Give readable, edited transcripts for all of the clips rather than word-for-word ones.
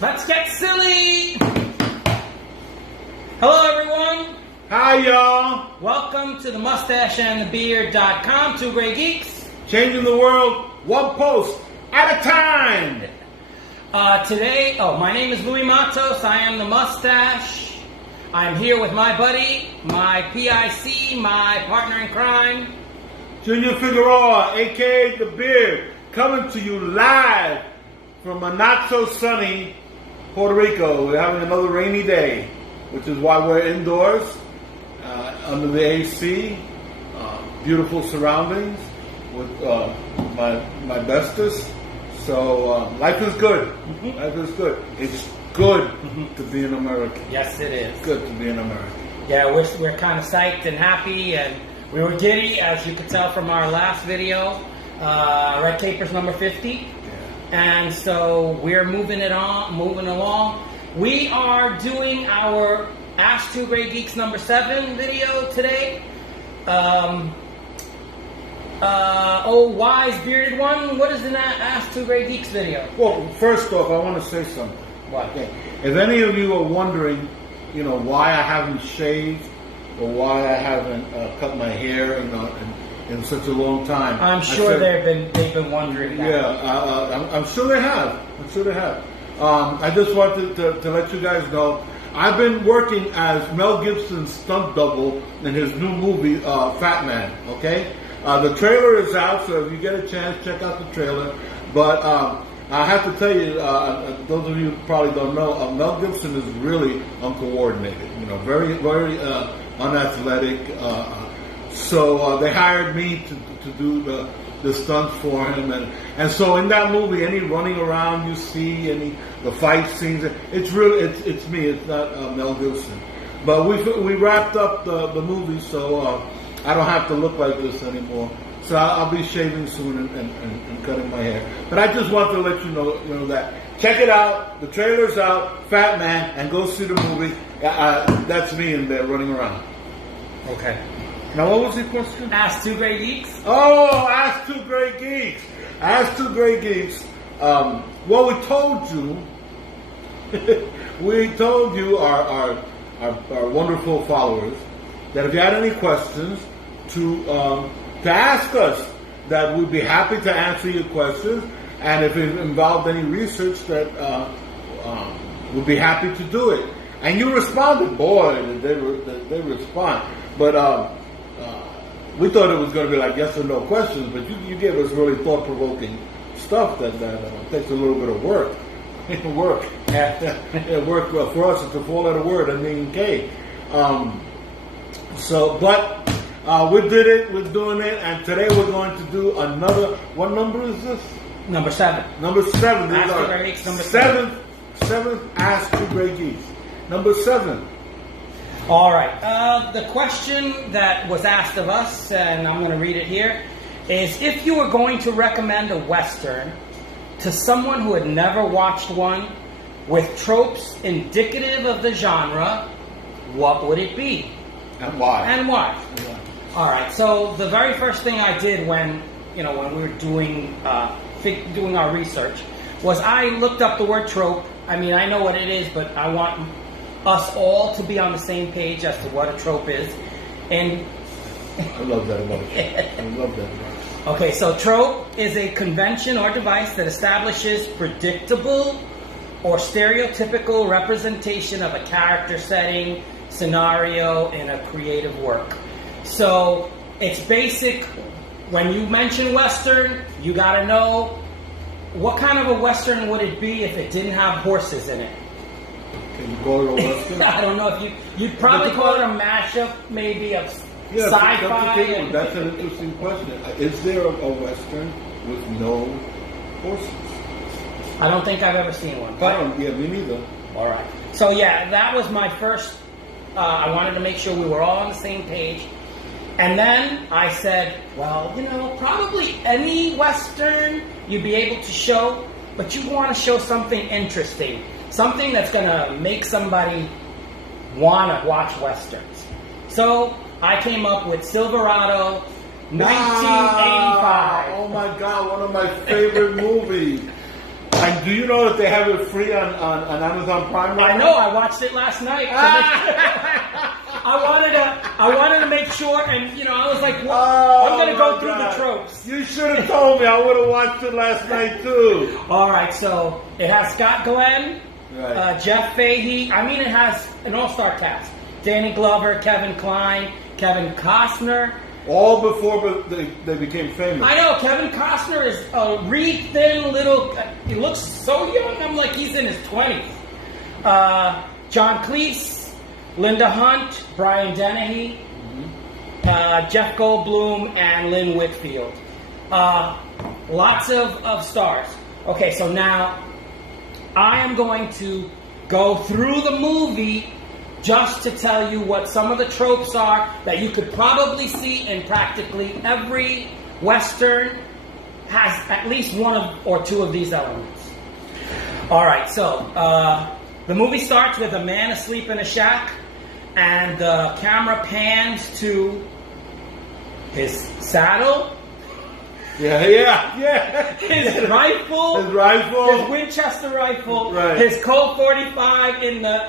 Let's get silly! Hello everyone! Hi y'all! Welcome to the mustacheandthebeard.com, Two Grey Geeks. Changing the world one post at a time! Today, my name is Louis Matos. I am the mustache. I'm here with my buddy, my PIC, my partner in crime. Junior Figueroa, aka The Beard, coming to you live from a not so sunny Puerto Rico. We're having another rainy day, which is why we're indoors, under the AC, beautiful surroundings with my bestest. So life is good. Mm-hmm. Life is good. It's good to be an American. Yes, it is. It's good to be an American. Yeah, we're kind of psyched and happy, and we were giddy, as you could tell from our last video. Red Capers number 50. And so we're moving along. We are doing our Ask Two Grey Geeks number 7 video today. Oh, wise bearded one, what is in that Ask Two Grey Geeks video? Well, first off, I want to say something. What? Okay. If any of you are wondering, why I haven't shaved or why I haven't cut my hair, in such a long time, I'm sure they've been wondering that. Yeah, I'm sure they have. I just wanted to let you guys know I've been working as Mel Gibson's stunt double in his new movie Fat Man. Okay, the trailer is out, so if you get a chance, check out the trailer. But I have to tell you, those of you who probably don't know, Mel Gibson is really uncoordinated. Very, very unathletic. So they hired me to do the stunts for him, and so in that movie, any running around you see, the fight scenes, it's me. It's not Mel Gibson. But we wrapped up the movie, so I don't have to look like this anymore. So I'll be shaving soon and cutting my hair. But I just want to let you know that. Check it out. The trailer's out. Fat Man, and go see the movie. That's me in there running around. Okay. Now, what was the question? Ask Two Grey Geeks. Oh, Ask Two Grey Geeks. Ask Two Grey Geeks. Well, we told you, our wonderful followers, that if you had any questions, to ask us, that we'd be happy to answer your questions, and if it involved any research, that we'd be happy to do it. And you responded, boy, did they respond. But we thought it was going to be like yes or no questions, but you gave us really thought-provoking stuff that takes a little bit of work. It worked for us. It's a four-letter word, ending K. We did it. We're doing it, and today we're going to do another. What number is this? Number 7. Number 7. This Ask is Two Grey Geeks number 7. Seventh Ask Two Grey Geeks. Number 7. All right. The question that was asked of us, and I'm going to read it here, is if you were going to recommend a Western to someone who had never watched one with tropes indicative of the genre, what would it be? And why? Yeah. All right. So the very first thing I did when we were doing our research was I looked up the word trope. I mean, I know what it is, but I want us all to be on the same page as to what a trope is. And I love that about it. I love that about it. Okay, so trope is a convention or device that establishes predictable or stereotypical representation of a character setting, scenario in a creative work. So it's basic. When you mention Western, you got to know what kind of a Western would it be if it didn't have horses in it. Can you call it a Western? I don't know if you'd probably call it a mashup, maybe of sci-fi. That's an interesting question. Is there a Western with no horses? I don't think I've ever seen one. But me neither. All right. So yeah, that was my first. I wanted to make sure we were all on the same page. And then I said, well, probably any Western you'd be able to show, but you want to show something interesting, something that's going to make somebody want to watch Westerns. So I came up with Silverado, 1985. Oh my God, one of my favorite movies. And do you know that they have it free on Amazon Prime right now? I know, I watched it last night. I wanted to make sure, and I was like, well, I'm going to go through the tropes. You should have told me. I would have watched it last night too. All right, so it has Scott Glenn, right. Jeff Fahey. I mean, it has an all-star cast: Danny Glover, Kevin Kline, Kevin Costner. All before they became famous. I know, Kevin Costner is a reed thin little. He looks so young. I'm like he's in his 20s. John Cleese, Linda Hunt, Brian Dennehy, Jeff Goldblum, and Lynn Whitfield. Lots of stars. Okay, so now I am going to go through the movie just to tell you what some of the tropes are that you could probably see in practically every Western has at least one or two of these elements. All right, so the movie starts with a man asleep in a shack, and the camera pans to his saddle. Yeah. His rifle. His Winchester rifle. Right. His Colt 45 in the,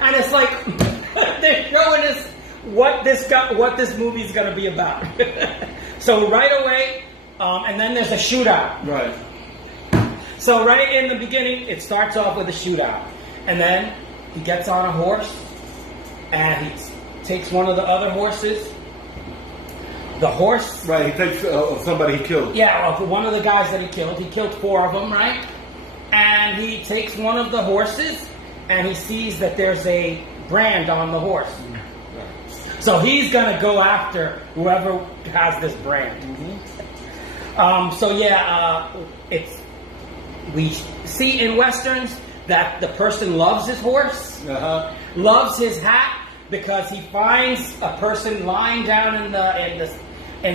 and it's like they're showing us what this movie is going to be about. So right away, and then there's a shootout. Right. So right in the beginning, it starts off with a shootout, and then he gets on a horse, and he takes one of the other horses. The horse... Right, he takes somebody he killed. Yeah, well, one of the guys that he killed. He killed 4 of them, right? And he takes one of the horses, and he sees that there's a brand on the horse. Right. So he's going to go after whoever has this brand. We see in Westerns that the person loves his horse, loves his hat, because he finds a person lying down in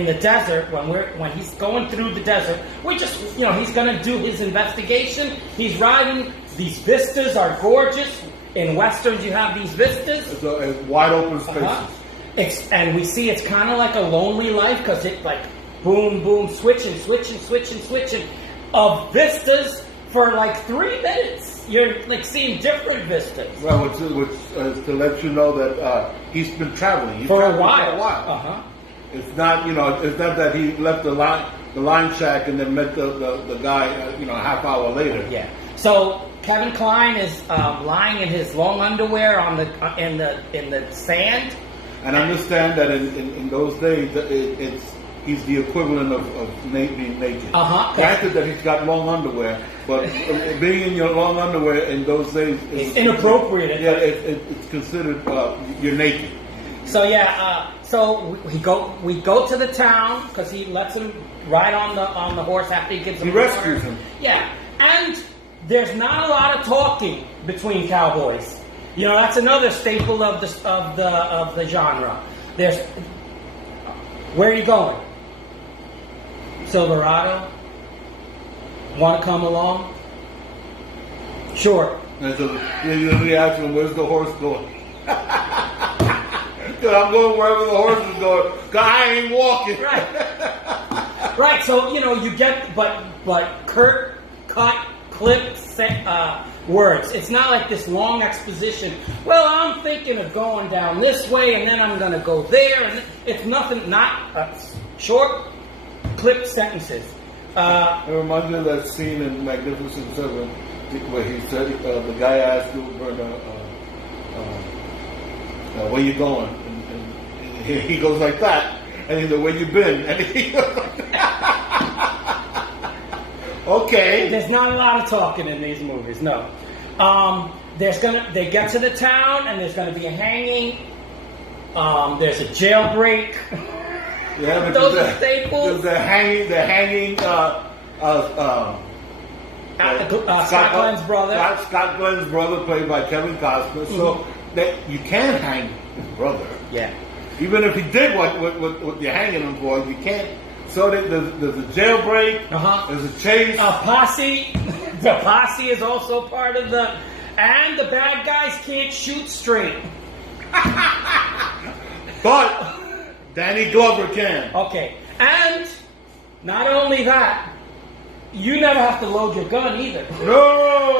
the desert when he's going through the desert. He's going to do his investigation. He's riding. These vistas are gorgeous. In Westerns, you have these vistas. It's wide open spaces. And we see it's kind of like a lonely life, because it's like boom, boom, switching of vistas for like 3 minutes. You're like seeing different vistas. Well, which is to let you know that he's been traveling. For a while. It's not, it's not that he left the line shack and then met the guy, a half hour later. Yeah. So Kevin Kline is lying in his long underwear in the sand. And understand that in those days, he's the equivalent of being naked. Granted that he's got long underwear, but being in your long underwear in those days is inappropriate. It's considered you're naked. So so we go to the town, because he lets him ride on the horse after he gives him. He rescues him. Yeah, and there's not a lot of talking between cowboys. That's another staple of the genre. There's, where are you going? Silverado? Want to come along? Sure. And so they ask him, where's the horse going? I'm going wherever the horse is going, because I ain't walking. Right. So, you get, but cut, clip, words. It's not like this long exposition. Well, I'm thinking of going down this way, and then I'm going to go there. And it's nothing, not short, clip sentences. It reminds me of that scene in Magnificent Seven where he said the guy asked Brenda, "Where you going?" And he goes like that, and he's like, "Where you been?" And he goes like that. Okay. There's not a lot of talking in these movies. No. They get to the town, and there's gonna be a hanging. There's a jailbreak. Yeah, those are staples. The hanging. Scott Glenn's brother. Scott Glenn's brother, played by Kevin Costner. So that you can hang his brother. Yeah. Even if he did what you're hanging him for, you can't. So there's a jailbreak. There's a chase. A posse. The posse is also part of the. And the bad guys can't shoot straight. But Danny Glover can. Okay. And not only that, you never have to load your gun either. No.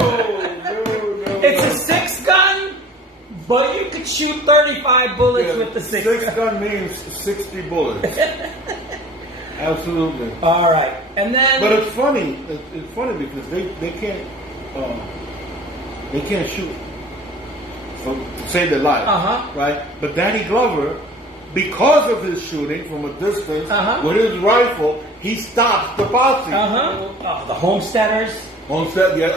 It's a 6-gun, but you could shoot 35 bullets with the 6 gun. 6 gun means 60 bullets. Absolutely. All right. And then. But it's funny. It's funny because they can't. They can't shoot to save their life, right? But Danny Glover, because of his shooting from a distance with his rifle, he stops the posse. The homesteaders. Homestead, yeah,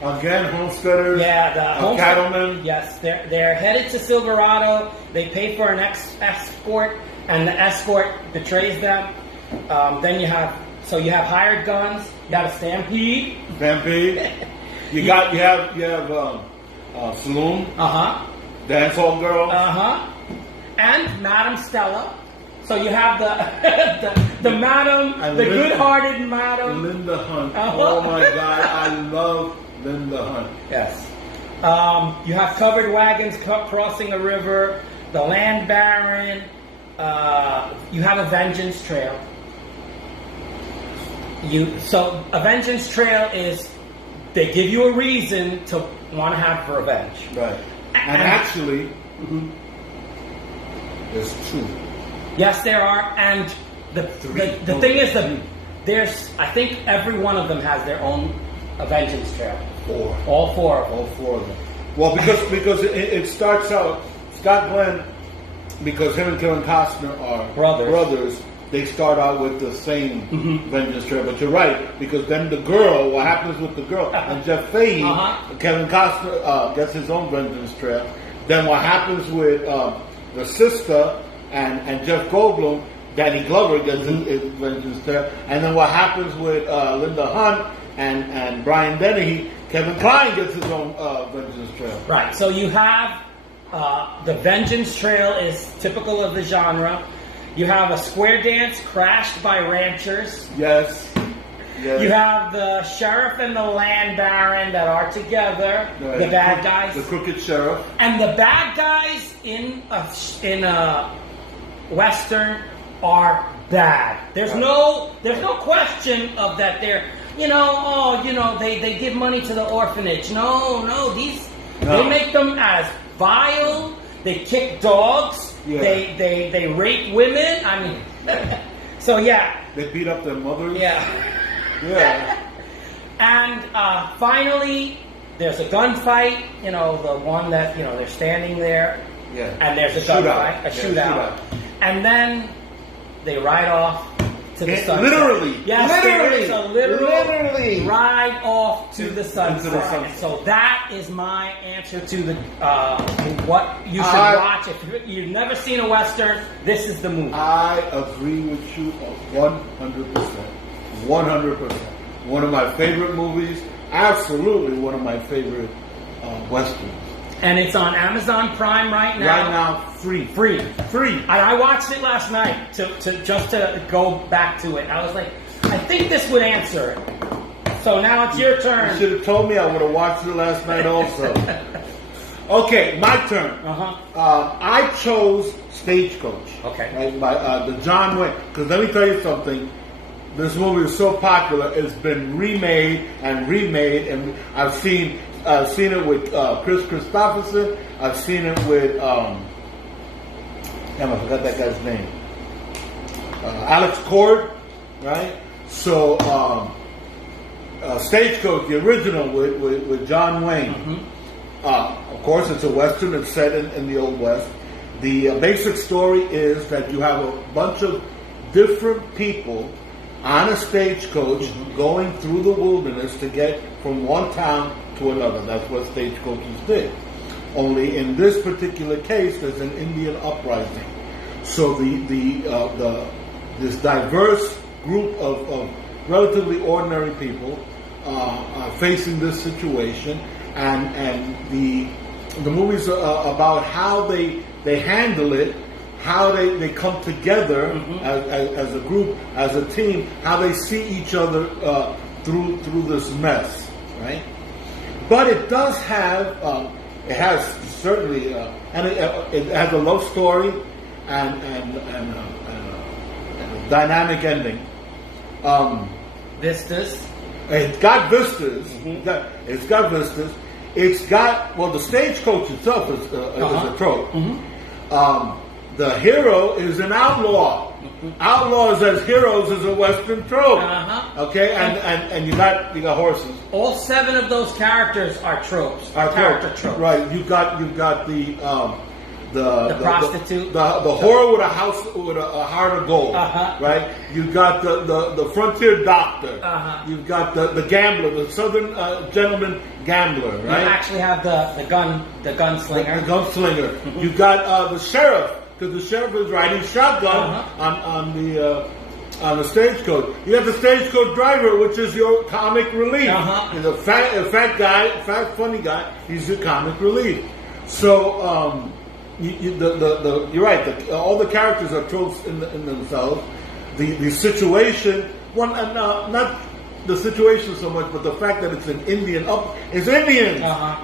again, homesteaders. Yeah, the cattlemen. Yes, they're headed to Silverado. They pay for an escort, and the escort betrays them. Then you have hired guns. You got a stampede. You have Saloon. Dance Hall Girl. And Madam Stella. So you have the Madam, and the good-hearted Madam. Linda Hunt. Oh my God, I love Linda Hunt. Yes. You have covered wagons crossing a river. The land baron. You have a vengeance trail. A vengeance trail is. They give you a reason to want to have revenge. Right. And actually, there's 2. Yes, there are. And the thing is that I think every one of them has their own vengeance trail. 4. All 4 of them. All 4 of them. Well, because it starts out, Scott Glenn, because him and Kevin Costner are brothers, they start out with the same vengeance trail. But you're right, because then what happens with the girl? And Jeff Fahey, Kevin Costner gets his own vengeance trail. Then what happens with the sister and Jeff Goldblum, Danny Glover gets his vengeance trail. And then what happens with Linda Hunt and Brian Dennehy, Kevin Kline gets his own vengeance trail. Right, so you have the vengeance trail is typical of the genre. You have a square dance crashed by ranchers. Yes. You have the sheriff and the land baron that are together. Right. The bad guys. The crooked sheriff. And the bad guys in a Western are bad. There's no question of that. They're they give money to the orphanage. No. They make them as vile. They kick dogs. Yeah. They rape women. I mean, so yeah. They beat up their mothers. Yeah. And finally, there's a gunfight. The one that they're standing there. Yeah. And there's a gunfight, a shootout, and then they ride off to the sunset. Literally. Yes, literally. It's a literal ride off to the sunset. So that is my answer to what you should watch. If you've never seen a Western, this is the movie. I agree with you 100%. 100%. One of my favorite movies. Absolutely one of my favorite Westerns. And it's on Amazon Prime right now. Right now, free. And I watched it last night to go back to it. I was like, I think this would answer it. So now it's your turn. You should have told me. I would have watched it last night also. Okay, my turn. I chose Stagecoach. Okay. Right, by the John Wayne. Because let me tell you something. This movie is so popular. It's been remade, and I've seen it with Chris Christopherson. I've seen it with I forgot that guy's name. Alex Cord. right? So Stagecoach, the original with John Wayne. Mm-hmm. Of course, it's a Western. It's set in the Old West. The basic story is that you have a bunch of different people on a stagecoach going through the wilderness to get from one town to another. That's what stagecoaches did. Only in this particular case, there's an Indian uprising. So this diverse group of relatively ordinary people are facing this situation, and the movie's about how they handle it, how they come together as a group, as a team, how they see each other through this mess, right? But it does have, it has certainly, and it has a love story and a dynamic ending. Vistas. It's got vistas. It's got vistas. It's got, well, the stagecoach itself is a trope. The hero is an outlaw. Outlaws as heroes is a Western trope. Okay, and you got horses. All 7 of those characters are tropes. Character tropes. Right. You've got the prostitute, the whore with a house with a heart of gold, right? You've got the frontier doctor. You've got the gambler, the southern gentleman gambler, right? You actually have the gunslinger. The gunslinger. You've got the sheriff, because the sheriff is riding shotgun on the stagecoach. You have the stagecoach driver, which is your comic relief. He's a fat guy, funny guy. He's your comic relief. So. You're right. All the characters are tropes in themselves. The situation, not the situation so much, but the fact that it's an Indian it's Indians,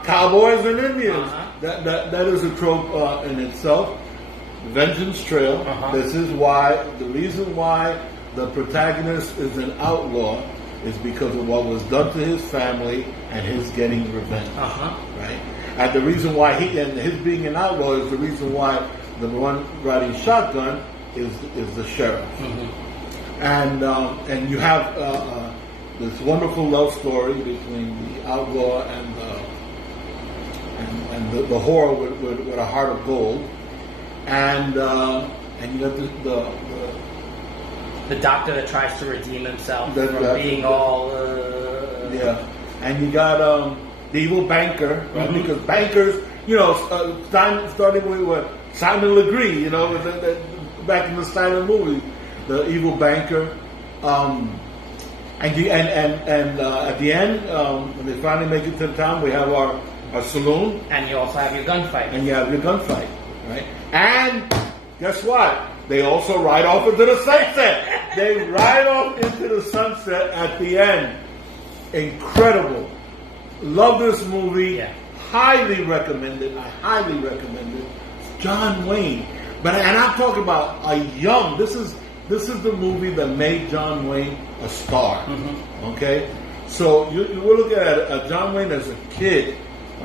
cowboys and Indians. That is a trope in itself. Vengeance Trail. This is why the reason why the protagonist is an outlaw is because of what was done to his family and his getting revenge. Right. And the reason why his being an outlaw is the reason why the one riding shotgun is the sheriff. And you have this wonderful love story between the outlaw and the whore with a heart of gold, and you got the doctor that tries to redeem himself from being all and you got the evil banker, right? Because bankers, starting with what Simon Legree, back in the silent movie, the evil banker, and at the end, when they finally make it to town, we have our saloon, and you also have your gunfight, right? And guess what? They also ride off into the sunset. They ride off into the sunset at the end. Incredible. Love this movie. Highly recommended. I highly recommend it. John Wayne. And I'm talking about a young. This is the movie that made John Wayne a star. Okay? So we're looking at John Wayne as a kid.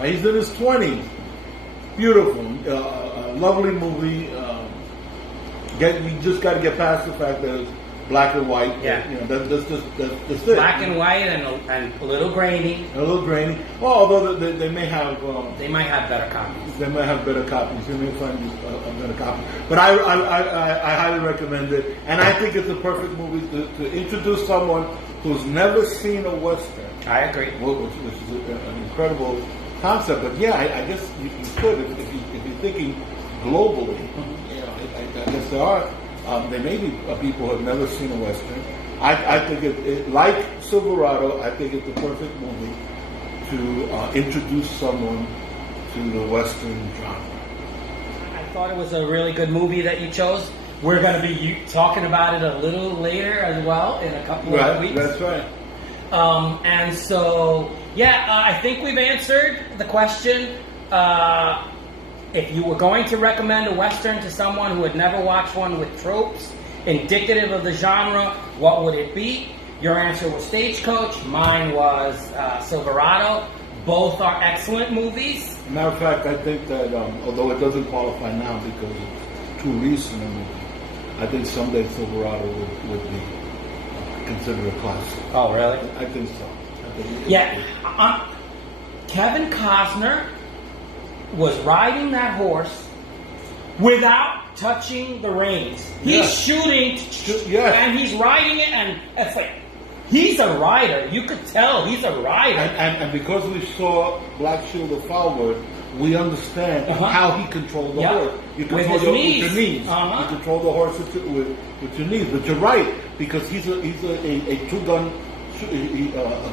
He's in his 20s. Beautiful. Lovely movie. You just got to get past the fact that it's black and white. That's it. Black and white and a little grainy. Well, although they may have. They might have better copies. They might have better copies. You may find a better copy. But I highly recommend it, and I think it's a perfect movie to introduce someone who's never seen a Western. I agree. Which is an incredible concept. But I guess you could if you're thinking globally. I guess there may be people who have never seen a Western. I think it like Silverado, I think it's the perfect movie to introduce someone to the Western genre. I thought it was a really good movie that you chose. We're going to be talking about it a little later as well in a couple of weeks. That's right. And so, I think we've answered the question. If you were going to recommend a Western to someone who had never watched one with tropes indicative of the genre, what would it be? Your answer was Stagecoach. Mine was Silverado. Both are excellent movies. Matter of fact, I think that although it doesn't qualify now because it's too recent a movie, I think someday Silverado would be considered a classic. Oh, really? I think so. Yeah. Kevin Costner was riding that horse without touching the reins. He's Yes. shooting, Yes. and he's riding it, and it's like, he's a rider. You could tell he's a rider. And because we saw Black Shield of Falwood, we understand how he controlled the Yep. horse. You With control his knees. with your knees. Uh-huh. You control the horse with your knees. But you're right, because he's a two-gun.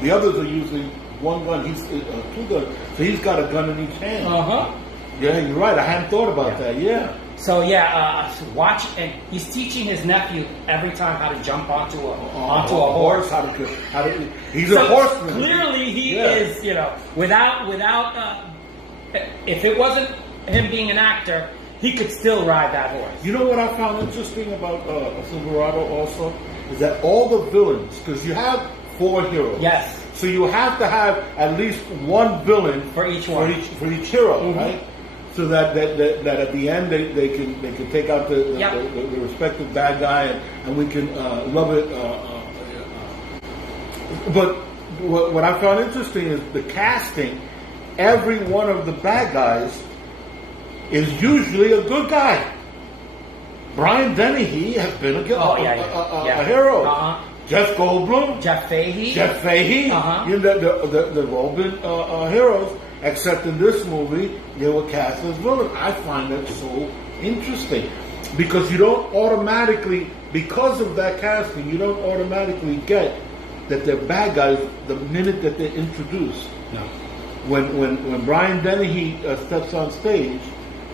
The others are using one gun. He's two gun, so he's got a gun in each hand. Yeah, you're right. I hadn't thought about that. Yeah. So watch, and he's teaching his nephew every time how to jump onto a horse. He's a horseman. Clearly, he is. Without if it wasn't him being an actor, he could still ride that horse. You know what I found interesting about Silverado also is that all the villains, because you have 4 heroes. Yes. So you have to have at least one villain For each one. for each hero, right? So that at the end they can take out the respective bad guy and we can love it. But what I found interesting is the casting. Every one of the bad guys is usually a good guy. Brian Dennehy has been a hero. Jeff Goldblum, Jeff Fahey. They've all been heroes, except in this movie, they were cast as villains. I find that so interesting because you don't automatically, because of that casting, you don't automatically get that they're bad guys the minute that they're introduced. No. When Brian Dennehy steps on stage,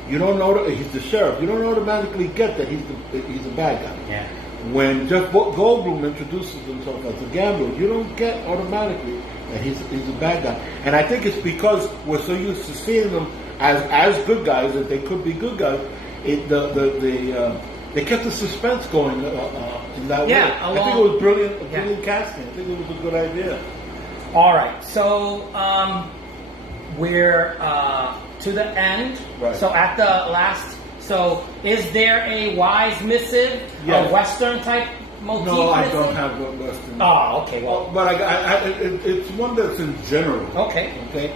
you don't know he's the sheriff. You don't automatically get that he's a bad guy. Yeah. When Jeff Goldblum introduces himself as a gambler, you don't get automatically that he's a bad guy. And I think it's because we're so used to seeing them as good guys that they could be good guys. They kept the suspense going in that way. I think it was brilliant casting. I think it was a good idea. All right, so we're to the end. Right. So at the last. So, is there a wise missive, a Western type motif? No, I don't have a Western. Oh, okay. Well, but it's one that's in general. Okay. Okay.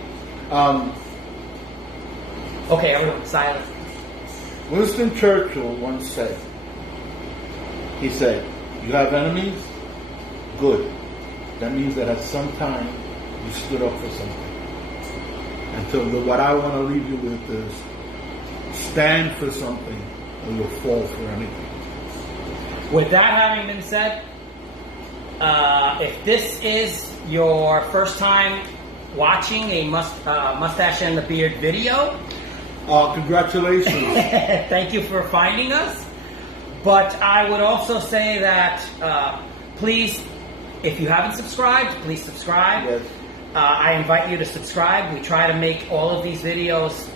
Okay, everyone, silent. Winston Churchill once said, he said, "You have enemies? Good. That means that at some time you stood up for something." And so what I want to leave you with is, stand for something or you'll fall for anything. With that having been said, if this is your first time watching a Mustache and the Beard video, congratulations. thank you for finding us. But I would also say that please, if you haven't subscribed, please subscribe. Yes. I invite you to subscribe. We try to make all of these videos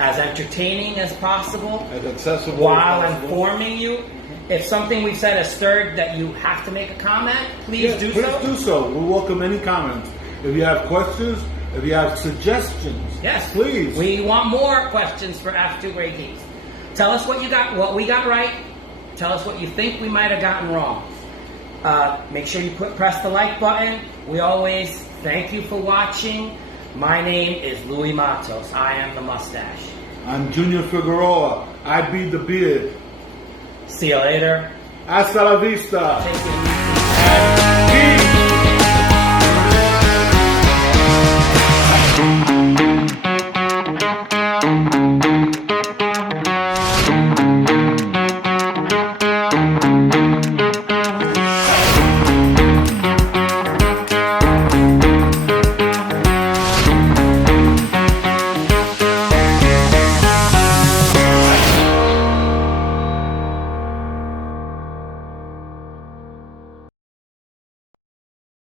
as entertaining as possible, As accessible while as possible. informing you. If something we've said has stirred that you have to make a comment, please do so. Please do so. We welcome any comments. If you have questions, if you have suggestions, Yes, please. We want more questions for Ask Two Grey Geeks. Tell us what we got right. Tell us what you think we might have gotten wrong. Make sure you press the like button. We always thank you for watching. My name is Louis Matos. I am the Mustache. I'm Junior Figueroa. I be the beard. See you later. Hasta la vista. Take it easy.